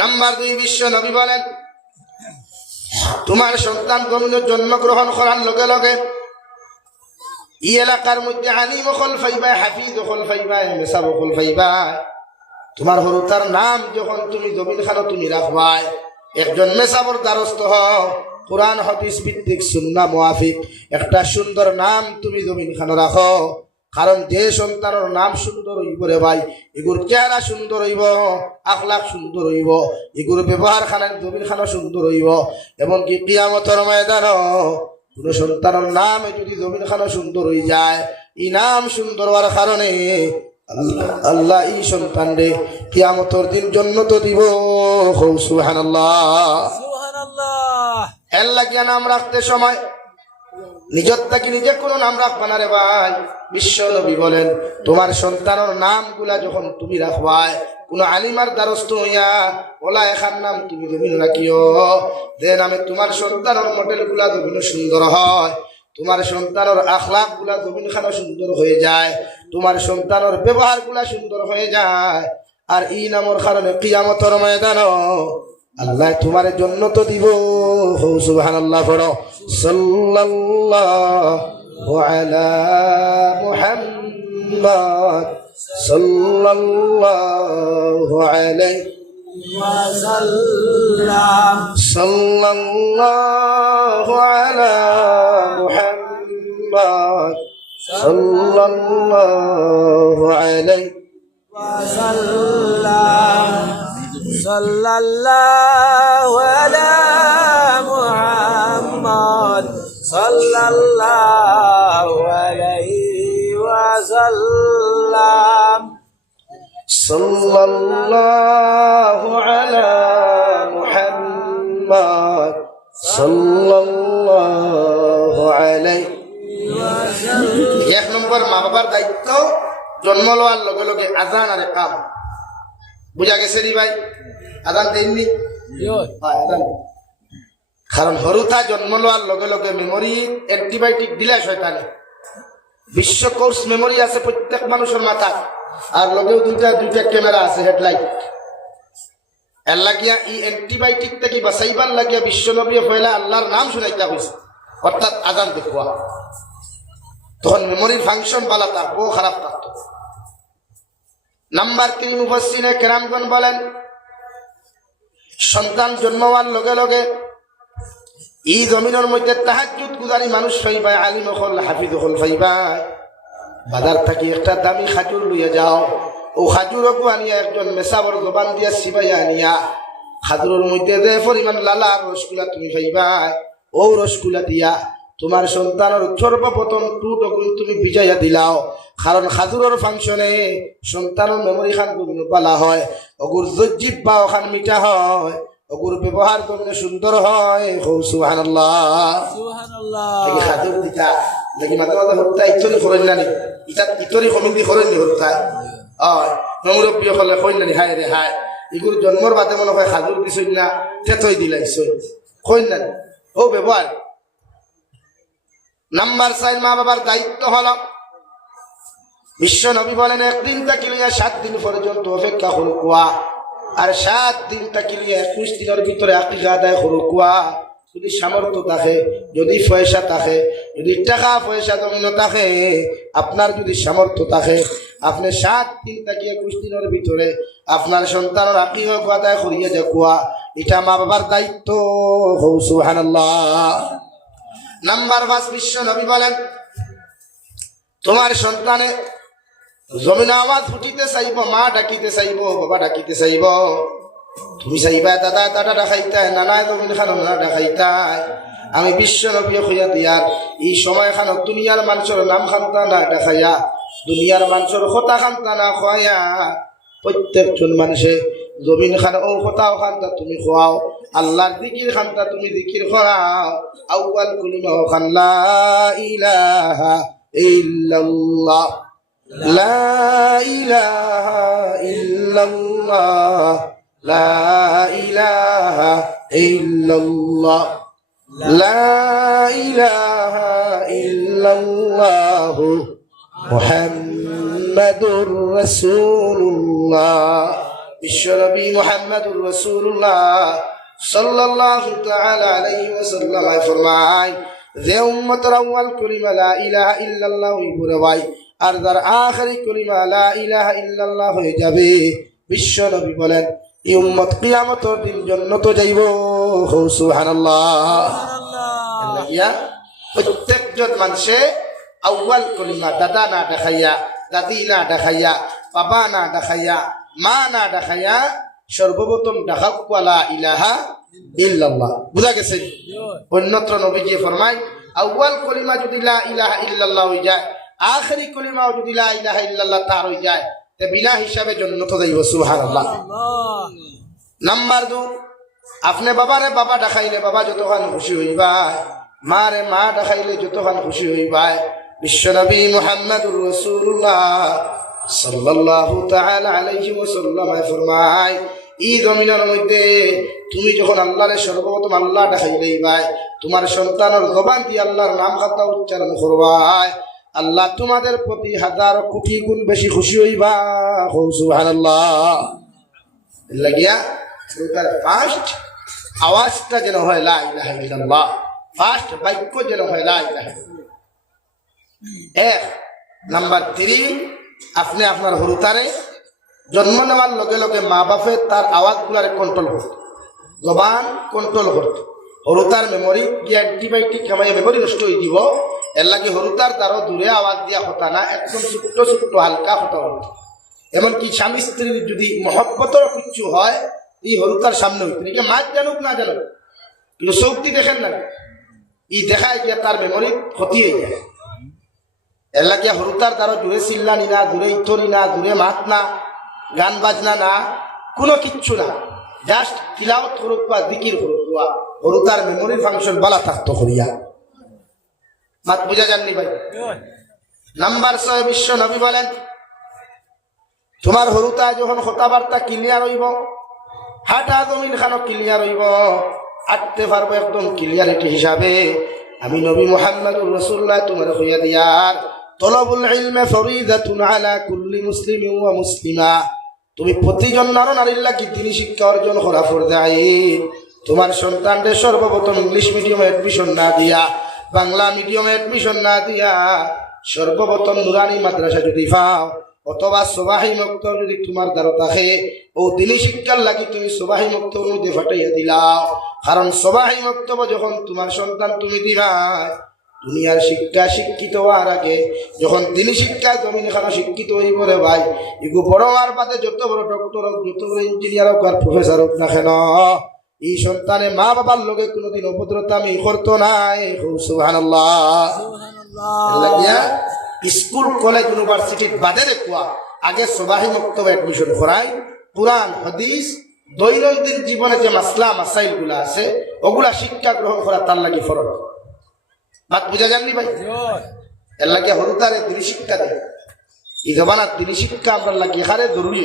Number দুই বিশ্ব নবী বলেন তোমার সন্তান জমিনে জন্মগ্রহণ করার লগে লগে ই এলাকার মধ্যে আলিম হল ফাইবা হাফিজ হল ফাইবা মেসাব হল ফাইবা তোমার হরুতার নাম যখন তুমি জমিন খানো তুমি রাখবাই একজন মেসাবর দ্বারস্থ হও। কোরআন হাদিস ভিত্তিক সুন্না মুআফিক একটা সুন্দর নাম তুমি জমিন খানো রাখো। কারণ যে সন্তানের নাম সুন্দর হইব রে ভাই এগুর চেহারা সুন্দর হইব আখলাখ সুন্দর হইব এগুর ব্যবহার খানার জমিন খানো সুন্দর হইব। এমনকি কিয়ামতর ময়দান কোন সন্তানের নাম যদি জমিন খানো সুন্দর হয়ে যায় এই নাম সুন্দর হওয়ার কারণে আল্লাহ আল্লাহ এই সন্তান রে কিয়ামতর দিন জন্য তো দিব। সুবহানাল্লাহ। সুবহানাল্লাহ। এর লাগিয়া নাম রাখতে সময় নিজের থেকে নিজে কোনো নাম রাখবা না রে ভাই বিশ্ব নবী বলেন, তোমার সন্তানের নামগুলা যখন তুমি রাখবাই, কোন আলিমার দ্বারস্থ হইয়া ওলা এখান নাম তুমি জমিন রাখিও। যে নামে তোমার সন্তানের মডেলগুলা জমিন সুন্দর হয়। তোমার সন্তানের আখলাকগুলা জমিন খানো সুন্দর হয়ে যায়। তোমার সন্তানের ব্যবহারগুলা সুন্দর হয়ে যায়। আর ই নামর কারণে কিয়ামতর ময়দান আল্লাহ তোমার জন্য তো দিব সুবহানাল্লাহ পড়ো সাল্লাল্লাহু আলা মুহাম্মদ সাল্লাল্লাহু আলাইহি ওয়াসাল্লাম সাল্লাল্লাহু আলা মুহাম্মদ সাল্লাল্লাহু আলাইহি وسلم صلى الله على محمد صلى الله عليه وسلم সাল্লাল্লাহু আলা মুহাম্মদ সাল্লাল্লাহু আলাইহি এক নম্বর মা বাবার দায়িত্ব জন্ম লওয়ার লগে লগে আজান আর কাম বুঝা গেছে নি ভাই? আদান দেননি হ্যাঁ, কারণ হরুতা জন্ম লওয়ার লগে লগে মেমোরি অ্যান্টিবায়োটিক হয় শয়তানে বিশ্ব কোর্স মেমোরি আছে প্রত্যেক মানুষের মাথা আর লগেও দুইটা দুইটা ক্যামেরা আছে হেডলাইট এর লাগিয়া ই অ্যান্টিবায়োটিক থেকে বাঁচাইবার লাগিয়া বিশ্বনবী পয়লা আল্লাহর নাম শুনাইতা হয়েছে অর্থাৎ আদান দেখুয়া। তখন মেমোরির ফাংশন পালাতা ও খারাপ থাকতো নাম্বার তিন মুফাসিনে কেরামগণ বলেন, সন্তান জন্ম হওয়ার লগে লগে ই জমিনের মধ্যে তাহাজুদ গুজারি মানুষ ফাইবাই আলিম হল হাফিজ হল ফাইবাই বাজার থাকি একটা দামি খাজুর লইয়া যাও, ও খাজুরকু আনিয়া একজন মেসাবর জবান দিয়া সিবাইয়া আনিয়া, খাজুরের মধ্যে যে পরিমাণ লালা রসগুলা তুমি ফাইবাই ও রসগুলা দিয়া তোমার সন্তানের সর্বপ্রথম টুটো কিন্তু তুমি বিজয়া দিলাও। কারণ খাজুরের ফাংশনে সন্তানের মেমোরি খান গুণ পালা হয়। অগুর জজ্জিব বা ওখান মিঠা হয়। অগুর ব্যবহার করলে সুন্দর হয়। হো জন্মর বাদে মনে হয় খাজুর দিছই না তেতই দিলাইছই কইন ও ব্যবহার নাম্বার চাই মা বাবার দায়িত্ব হলো, বিশ্ব নবী বলেন, একদিন তাকিলিয়া সাত দিন পর্যন্ত অপেক্ষা করু কুয়া। আর সাত দিন তাকিলিয়া একুশ দিনের ভিতরে আকিকা আদায় করু কুয়া। যদি সামর্থ্য থাকে, যদি পয়সা থাকে, যদি টাকা পয়সা জমিন থাকে, আপনার যদি সামর্থ্য থাকে, আপনি সাত দিন থেকে একুশ দিনের ভিতরে আপনার সন্তানের আকিকা আদায় করিয়ে দেখুয়া এটা মা বাবার দায়িত্ব। হৌ, সুবহানাল্লাহ। নাম্বার পাঁচ বিশ্ব নবী বলেন, তোমার সন্তানে জমিন আওয়াজ ফুটিতে চাইব, মা ডাকিতে চাইব, বাবা ডাকিতে চাইব। তুমি চাইবা, দাদা দাদা ডাকাইতাই নানাই জমিন খান না ডাকাইতাই আমি বিশ্ব নবী হইয়া দিয়ার এই সময় খান দুনিয়ার মানুষের নাম খান্তা না দেখাইয়া দুনিয়ার মানুষের কথা খান্তা না খোয়াইয়া প্রত্যেকজন মানুষে জমিন খান ও কথাও খান্তা তুমি খোয়াও আল্লাহর দিকির খান্তা তুমি দিকির খোয়াও আউয়াল কুলিমা খান লা ইলাহা ইল্লাল্লাহ। লা ইলাহা লা ইলাহা বিশ্বনবী মুহাম্মাদুর রাসূলুল্লাহ সাল্লাল্লাহু তাআলা আলাইহি ওয়াসাল্লাম ফরমায়, যে উম্মতের আউয়াল কলিমা লা ইলাহা ইল্লাল্লাহ হইবরে ভাই, আর যার আখেরি কলিমা লা ইলাহা ইল্লাল্লাহ হয়ে যাবে বিশ্ব নবী বলেন এই উম্মত কিয়ামতের দিন জান্নাত যাইব। হো, সুবহানাল্লাহ। লাগিয়া প্রত্যেকজন মানুষে আউয়াল কলিমা দাদা না দেখাইয়া, দাদি না দেখাইয়া, বাবা না দেখাইয়া মা না দেখাইয়া সর্বপ্রথম দেখাওয়ালা ইলাহা ইল্লাল্লাহ। বুঝা গেছে? অন্যত্র নবীজি ফরমায়, আউয়াল কলিমা যদি লা ইলাহা ইল্লাল্লাহ হয়ে যায়, আখেরি কলিমাও যদি লা ইলাহা ইল্লাল্লাহ তার হয়ে যায়, তে বিনা হিসাবে জন্নত যাইব, সুবহানাল্লাহ। নাম্বার দু আপনি বাবারে বাবা দেখাইলে বাবা যতখান খুশি হইবা মারে মা দেখাইলে যতখান খুশি হইবা বিশ্বনবী মুহাম্মদুর রাসূলুল্লাহ। সাল্লাল্লাহু তাআলা আলাইহি ওয়াসাল্লাম ফরমায় ই জমিনের মধ্যে তুমি যখন আল্লাহরে সর্বপ্রথম আল্লাহ দেখাইলেই তোমার সন্তানের জবান দিয়ে আল্লাহর নাম কথা উচ্চারণ করবাই আল্লাহ তোমাদের প্রতি হাজার কোটি গুণ বেশি খুশি হইবা। সুবহানাল্লাহ। লাগিয়া ফার্স্ট আওয়াজটা যেন হয়, লা ইলাহা ইল্লাল্লাহ। ফার্স্ট বাক্য যেন হয়, লা ইলাহা। এক, নাম্বার থ্রি আপনি আপনার হরুতারে জন্ম নেওয়ার লগে লগে মা বাপে তার আওয়াজগুলারে কন্ট্রোল করত। জবান কন্ট্রোল করত। হরুতার মেমোরি কি অ্যান্টিবায়োটিক খামাই মেমোরি নষ্ট হয়ে দিব? এর লাগে হরুতার দ্বারা দূরে আওয়াজ দিয়া হতা না, একদম ছোট্ট ছোট্ট হালকা হতা হতো এমনকি স্বামী স্ত্রীর যদি মহব্বতর কিছু হয়, এই হরুতার সামনে হইতে। নাকি মাছ জানুক না জানুক? কিন্তু চৌকটি দেখেন না। ই দেখায় গিয়া তার মেমোরি ক্ষতি হয়ে যায়। লাগিয়া হরুতার দ্বারা দূরে চিল্লানি না, দূরে ইথরি না, দূরে মাত না, গান বাজনা না, কোনো কিচ্ছু না। জাস্ট কিলাওত করুক বা দিকির করুক, বা হরুতার মেমোরি ফাংশন বালা থাকতো করিয়া। মাত বুঝা যাননি ভাই? নাম্বার ছয় বিশ্ব নবী বলেন, তোমার হরুতা যখন কথাবার্তা ক্লিয়ার হইব হাটা জমিন খানো ক্লিয়ার হইব, আটতে পারব একদম ক্লিয়ারিটি হিসাবে। আমি নবী মোহাম্মদুর রসুল্লাহ তোমার হইয়া দিয়ার। তলবুল ইলমে ফরিদাতুন আলা কুল্লি মুসলিম ওয়া মুসলিমা। তুমি প্রতিজন নর নারীর লাগি তিনি শিক্ষা অর্জন করা ফরদে আইন তোমার সন্তানদের সর্বপ্রথম ইংলিশ মিডিয়ামে এডমিশন না দিয়া, বাংলা মিডিয়ামে এডমিশন না দিয়া সর্বপ্রথম নুরানি মাদ্রাসা যদি পাও, অথবা সবাহী মুক্ত যদি তোমার দ্বারা থাকে, ও দিনী শিক্ষার লাগি তুমি সবাহী মুক্ত মধ্যে ফাটাইয়া দিলাও। কারণ সবাহী মুক্তব যখন তোমার সন্তান তুমি দিবা দুনিয়ার শিক্ষা শিক্ষিত হওয়ার আগে যখন তিনি শিক্ষা জমিন খানা শিক্ষিত হইব রে ভাই ইগু বড় হওয়ার বাদে যত বড় ডক্টর হোক যত বড় ইঞ্জিনিয়ার হোক আর প্রফেসর হোক না কেন এই সন্তানে মা বাবার লগে কোনোদিন অভদ্রতা আমি করতো নাই। লাগিয়া স্কুল কলেজ ইউনিভার্সিটি বাদে দেখুয়া আগে সবাহী মক্তব্য এডমিশন করাই কোরআন হদিস দৈনন্দিন জীবনে যে মাসলা মাসাইলগুলা আছে ওগুলা শিক্ষা গ্রহণ করা তার লাগে ফরজ। বাত বুঝা যাননি ভাই? এর লাগে হরুতারে দুই শিক্ষা দেয় এই জমানার দুই শিক্ষা আমরা লাগে এখানে জরুরি।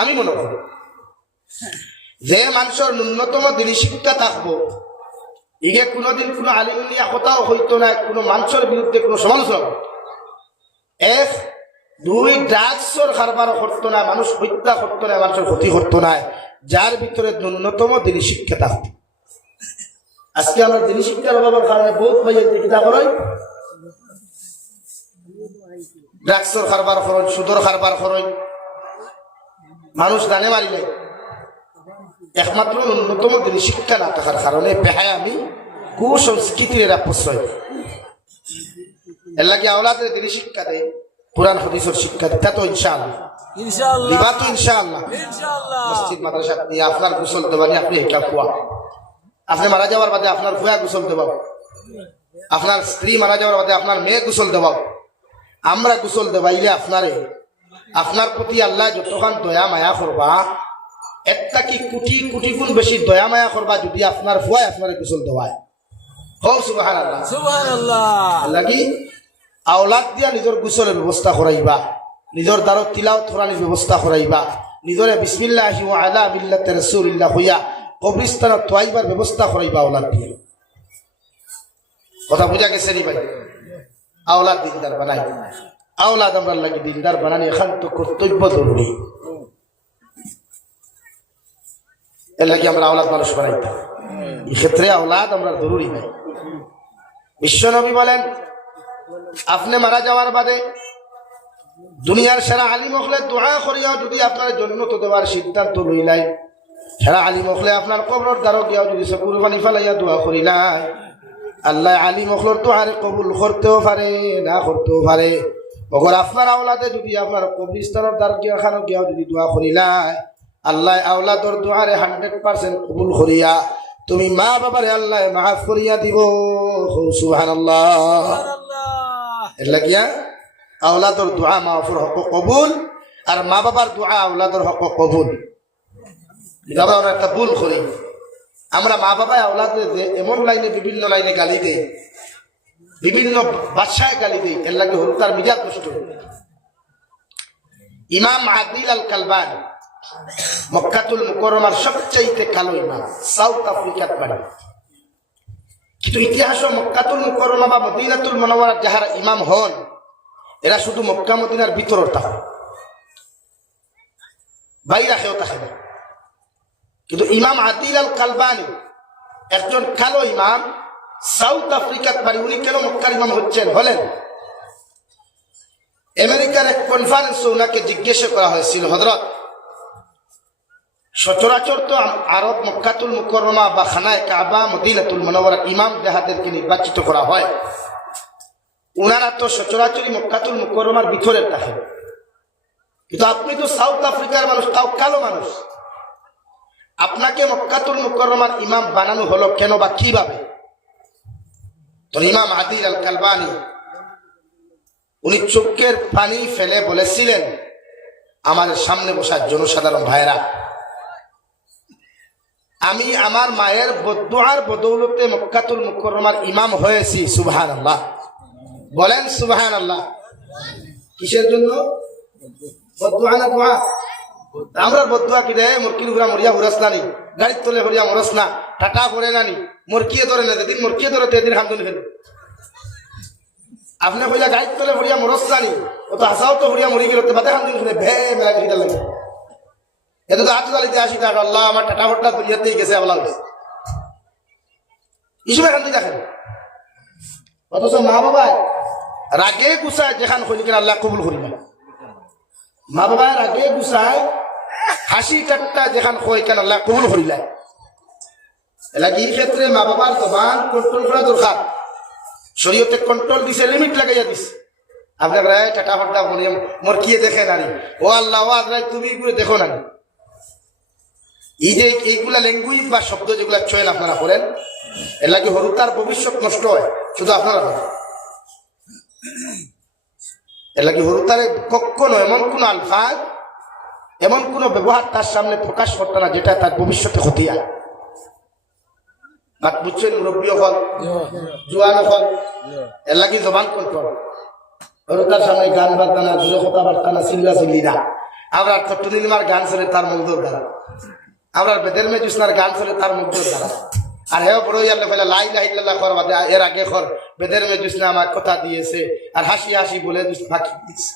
আমি মনে করি যে মানুষের ন্যূনতম দিনী শিক্ষা থাকব ইগে কোনোদিন কোনো আলিম নিয়ে কথাও হইতো না কোনো মানুষের বিরুদ্ধে কোনো সমালোচনা এক দুই ড্রাগসর কারবার করতো না মানুষ হত্যা করতো না মানুষের ক্ষতি করতো না যার ভিতরে ন্যূনতম দিনী শিক্ষা থাকতো। আজকে আমরা দিনী শিক্ষার অভাবের কারণে বহুত ভাইয়ের দিকে তা করাই ড্রাগসর কারবার খরচ সুদর কারবার খরচ মানুষ দানে মারিলে। একমাত্র ন্যূনতম দিনী শিক্ষা না থাকার কারণে বেহায় আমি কুসংস্কৃতির এরা প্রশ্রয়। এর লাগে আওলাদের দিনী শিক্ষা দেয় কোরআন হদিসের শিক্ষা দেয় তা ইনশাআল্লাহ। ইনশাআল্লাহ। দিবা তো ইনশাআল্লাহ। ইনশাআল্লাহ। মসজিদ মাদ্রাসা আপনার গোসল দেবানি আপনি খুয়া আপনি মারা যাওয়ার বাদে আপনার ভুয়া গোসল দেবাও আপনার স্ত্রী মারা যাওয়ার বাদে আপনার মেয়ে গোসল দেবাও আমরা গোসল দেবাইলে আপনারে আপনার প্রতি আল্লাহ যতক্ষণ দয়া মায়া করবা একটা কি কোটি কোটি গুণ বেশি দয়া মায়া করবা যদি আপনার ভুয়াই আপনার গোসল দেওয়ায়। হোক সুবাহ আল্লাহ সুবহানাল্লাহ লাগি আওলাদ দিয়া নিজের গোসলের ব্যবস্থা করাইবা। নিজের দ্বারা তিলাও থরানির ব্যবস্থা করাইবা। নিজরে বিসমিল্লাহ আলা বিল্লাতে রসুলিল্লাহ হইয়া কবরিস্তানত তোয়াইবার ব্যবস্থা করাইবা আওলাদ দিয়ে। কথা বুঝা গেছে নি ভাই? আওলাদ দিনদার বানাই। আওলাদ আমরা লাগে দিনদার বানানি একান্ত কর্তব্য জরুরি। এর লাগে আমরা আওলাদ মানুষ বানাইতাম এই ক্ষেত্রে আওলাদ আমরা জরুরি নাই বিশ্বনবী বলেন আপনি মারা যাওয়ার বাদে দুনিয়ার সেরা আলিম হলে দোয়া করিয়াও যদি আপনার জন্য তো দেওয়ার সিদ্ধান্ত লইলাই সেরা আলিম হলে আপনার কবর দ্বারও গিয়াও যদি চকুর পানি ফেলাইয়া দোয়া করিলাই আল্লাহ আলিম হলর তো আরে কবুল করতেও পারে না করতেও পারে অগর আপনার আওলাদে যদি আপনার কবরিস্তানের দ্বার গিয়া খানো গিয়াও যদি দোয়া করিলাই আল্লাহ আওলাদর দোয়ারে হান্ড্রেড পার্সেন্ট কবুল করিয়া তুমি মা বাবারে আল্লাহ মাফ করিয়া দিব। সুহান আল্লাহ এর লাগিয়া আওলাদর দোয়া মাফর হক কবুল আর মা বাবার দোয়া আওলাদর হক কবুল। এটা আমরা একটা ভুল করি। আমরা মা বাবা আওলাদের যে এমন লাইনে, বিভিন্ন লাইনে গালি দেয় বিভিন্ন বাসায় গালি দেয় এর লাগে নষ্ট হয়ে যায়। ইমাম আদিল আল কালবান, মক্কাতুল মুকরমার সবচাইতে কালো ইমাম, সাউথ আফ্রিকার বাড়ি। কিন্তু ইতিহাস মক্কাতুল মুকরমা বা মদিনাতুল মনোয়ারা যাহারা ইমাম হন, এরা শুধু মক্কা মদিনার ভিতরটা। থাকে বাইরা খেয়েও থাকে না। কিন্তু ইমাম আদিল আল কালবানি একজন কালো ইমাম, সাউথ আফ্রিকার বাড়ি, উনি কেন মক্কার ইমাম হচ্ছেন? হলেন আমেরিকার এক কনফারেন্সে ওনাকে জিজ্ঞাসা করা হয়েছিল হজরত সচরাচর তো আরব মক্কাতুল মুকরমা বা খানায় কাবা, মদিনাতুল মনোবরা ইমাম যাহাদেরকে নির্বাচিত করা হয়। ওনারা তো সচরাচরই মক্কাতুল মুকরমার ভিতরে থাকে কিন্তু আপনি তো সাউথ আফ্রিকার মানুষ, তাও কালো মানুষ। আপনাকে মক্কাতুল মুকরমার ইমাম বানানো হলো কেন বা কীভাবে? তো ইমাম আদিল আল কালবানি উনি চোখের পানি ফেলে বলেছিলেন আমাদের সামনে বসার জনসাধারণ ভাইরা আমি আমার মায়ের বদুয়ার বদৌলতে মক্কাতুল মুকরমার ইমাম হয়েছি সুবহান আল্লাহ বলেন সুবহান আল্লাহ কিসের জন্য? বদুয়া না দোয়া? আমরা বদুয়া কি রে মুরকির ঘুরা মরিয়া ঘুরাস নানি গাড়ির তলে হরিয়া মরস না টাটা করে নানি মুরকিয়ে ধরে না, যেদিন মুরকিয়ে ধরে তেদিন হামদুল ফেলে। আপনি কইলা গাড়ির তলে হরিয়া মরস নানি ও তো হাসাও তো হরিয়া মরি গেল বাদে হামদুল ফেলে, ভে, মেলা গিয়ে লাগে এত তো আত্ম দালিতে আসি কাক আল্লাহ আমার টাটা হট্টা দুনিয়াতেই গেছে আল্লাহ ইসবে এখান দেখেন। অথচ মা বাবা রাগে গুছায় যেখান হইলি কিনা আল্লাহ কবুল করি না মা বাবা রাগে গুছায়, হাসি ঠাট্টা যেখান কই কেন, আল্লাহ কবুল করিলা এলাকি এই ক্ষেত্রে মা বাবার জবান কন্ট্রোল করা দরকার? শরীয়তে কন্ট্রোল দিছে লিমিট লাগাইয়া দিছে। আপনার রায় টাটা হট্টা মনে মোর কিয়ে দেখে নানি ও আল্লাহ ও আল্লাহ তুমি এগুলো দেখো নানি এই যে এইগুলা ল্যাঙ্গুয়েজ বা শব্দ যেগুলা চয়ন আপনারা করেন, এর লাগে হরুতার ভবিষ্যৎ নষ্ট হয়, শুধু আপনারা লাগে হরুতারে কখনো এমন কোন আলফাজ, এমন কোন ব্যবহার তার সামনে প্রকাশ করতে না যেটা তার ভবিষ্যতে ক্ষতি হয় বাট বুঝছেন মুরব্বী হল, জোয়ান হল এর লাগে জবান কন্ট্রোল হরুতার সামনে গান বার্তা না দূরে কথা বার্তা না চিল্লা চিল্লি না। আমরা চট্টনীলিমার গান চলে তার মগদর দ্বারা আমরা বেদের মে জুসনার গান চলে তার মুগ্ধর দ্বারা আর হেও বড় ইয়ালে ফেলে লাই লাল্লাহ কর এর আগে কর। বেদের মে জুসনা আমার কথা দিয়েছে আর হাসি হাসি বলে জুস ফাঁকি দিয়েছে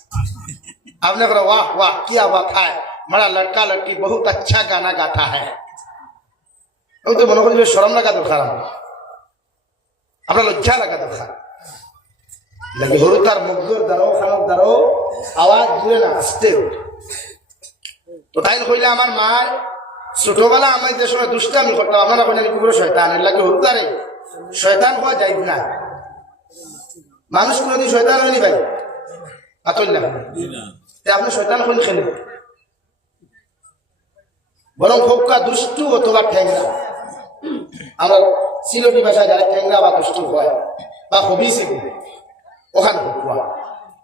आपने कहा वाह वाह क्या बात है बड़ा लड़का लड़की बहुत अच्छा गाना गाता है আমি তো মনে করি যে সরম লাগা দরকার আমার আমরা লজ্জা লাগা দরকার লাগে হরু তার মুগ্ধর দ্বারাও খানোর দ্বারাও আওয়াজ দূরে না আসতে তো তাই কইলে আমার মার ছোটবেলা আমি যে সময় দুষ্টামি করতাম আপনারা কইলেন কুকুর শয়তান এর লাগে হরু তারে শয়তান হওয়া যায় না মানুষ কোনোদিন শয়তান হয়নি ভাই? আতল্লা আপনি শয়তান হইলে খেলে বরং খোকা দুষ্টু অথবা ঠেংরা আমরা সিলটি ভাষায় যারা ঠেংরা বা দুষ্টু হয়, বা হবিসি ওখানে হুকুয়া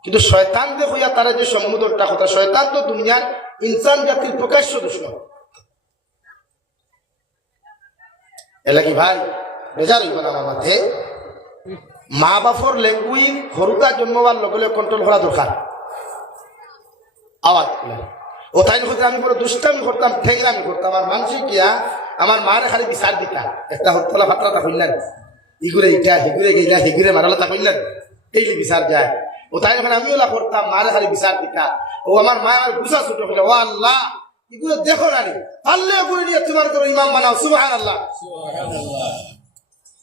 কিন্তু শয়তান যে হইয়া তারা যে সম্মুদরটা কথা, শয়তান তো দুনিয়ার ইনসান জাতির প্রকাশ্য দুশ্মন। এলা কি ভাই, বেজার হইব না আমার মাঝে মা বাপর ল্যাঙ্গুয়েজ সৰুতা জন্মবার লগে লগে কন্ট্রোল করা দরকার আওয়াজ ও তাই আমি বড় দুষ্টামি করতাম ঠেংরামি করতাম আর মানসিক গিয়া আমার মারে খালি বিচার দিতা। একটা হতলা ফাতলা তা কইলেন ইগুরে ইটা হিগুরে গেলা হিগুরে মারালা তা কইলেন এই বিচার যায়। ও তাই যখন আমি ওলা করতাম মারে খালি বিচার দিতা। ও আমার মা আমার গুছা ছুটো হলে ও আল্লাহ এগুলো দেখো না রে পারলে করে নিয়ে তোমার করে ইমাম বানাও সুবাহ আল্লাহ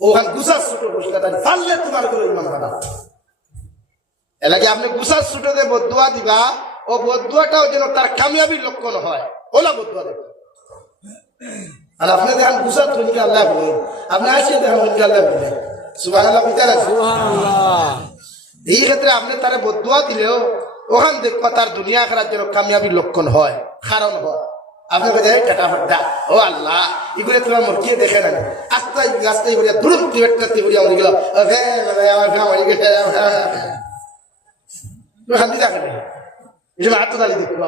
ওখান গুছা ছুটো বসলে পারলে তোমার করে ইমাম বানাও এলাকে আপনি গুছা ছুটোতে বদুয়া দিবা ও বদুয়াটাও যেন তার কামিয়াবির লক্ষণ হয়। ওলা বদুয়া দেবে। আর আপনি দেখেন গুছা তুলকে আল্লাহ বলে আপনি আসিয়ে দেখেন উনকে আল্লাহ বলে সুবাহ আল্লাহ বুঝতে লাগছে এই ক্ষেত্রে আপনি তারে বদুয়া দিলেও ওখান দেখবা তার দুনিয়া খারাপ যেন কামিয়াবির লক্ষণ হয় কারণ হয়। আপনি বোঝা কাটা ফাটা ও আল্লাহ। তোমার দেখে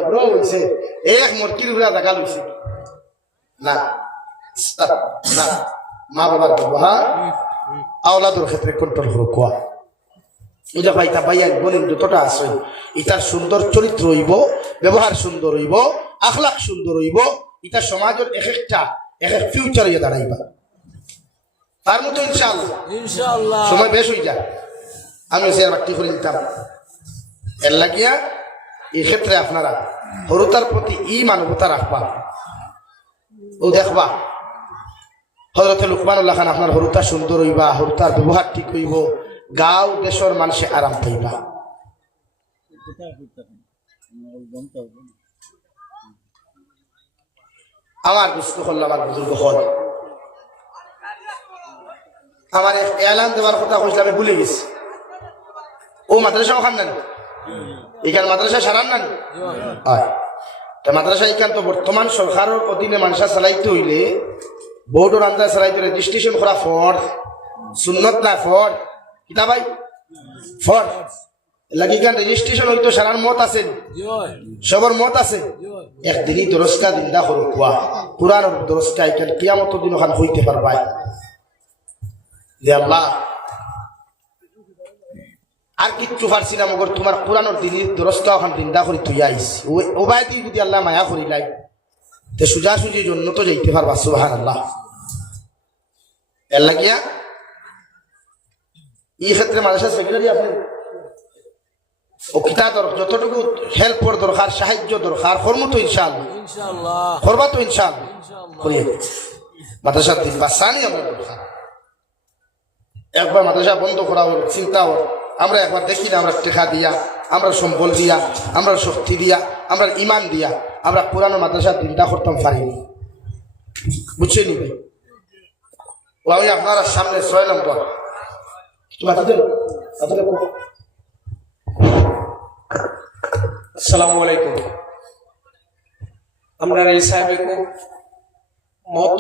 ব্রো বলছে লইছে না না মা ক্ষেত্রে কন্ট্রোল করো কোয়া। ভাই, তা ভাইয়া বলেন যতটা আছে ইটার সুন্দর চরিত্র হইব, ব্যবহার সুন্দর হইব আখলাক সুন্দর হইব ইটা সমাজের এক একটা এক এক ফিউচার হইয়া দাঁড়াইবা। তার মতো ইনশাআল্লাহ সময় বেশ হয়ে যায়। আমি শেয়ার বাক্তি করে দিতাম। এর লাগিয়া এই ক্ষেত্রে আপনারা হরতার প্রতি ই মানবতা রাখবা। ও দেখবা হজরতে লুকমানুল্লাহ খান আপনার হরুতা সুন্দর হইবা হরুতার ব্যবহার ঠিক হইব গাঁও দেশের মানুষে আরাম পাইবা। আমার বুঝতে হল আমার বুজুর্গ হল আমার এলান দেওয়ার কথা কইছিল আমি ভুলে গেছি। ও মাদ্রাসা ওখান না এখান মাদ্রাসা সারান না তা মাদ্রাসা এখান তো বর্তমান সরকারের অধীনে মানুষা চালাইতে হইলে, বোর্ডের আন্দাজ চালাইতে হইলে রেজিস্ট্রেশন করা ফর, সুন্নত না ফর, কিতা ভাই? ফর। লাগি গান রেজিস্ট্রেশন হইতো সারার মত আছে। সবার মত আছে। একদিনই দরস্কা দিন্দা করো কোয়া। পুরান দরস্কা এখান কিয়ামত দিন ওখান হইতে পারবাই যে আল্লাহ। আর কিচ্ছু পারছি না মগর তোমার পুরানোর দিনই দরস্কা ওখান দিন্দা করি তুই আইস। ওবাই তুই যদি আল্লাহ মায়া করি লাই তে সুজা সুজি জন্য তো যাইতে পারবা সুবাহান আল্লাহ এর লাগিয়া? এই ক্ষেত্রে মানুষের সেক্রেটারি আপনি ও কিতা দর যতটুকু হেল্পর দরকার সাহায্য দরকার কর্ম তো ইনশাআল্লাহ। ইনশাআল্লাহ। করবা তো ইনশাআল্লাহ। করিয়ে মাদ্রাসার দিন বাসানি আমরা দরকার একবার মাদ্রাসা বন্ধ করা হল চিন্তা হল আমরা একবার দেখি না আমরা টেকা দিয়া আমরা সম্বল দিয়া আমরা শক্তি দিয়া আমরা ইমান দিয়া আমরা পুরানো মাদ্রাসার দিনটা করতাম পারিনি। বুঝছে নি ভাই? ও আমি আপনারা সামনে ছয় নম্বর। কিছু মাথা দেন আপনাদের আসসালামু আলাইকুম আমরা এই সাহেবকে মহত্ব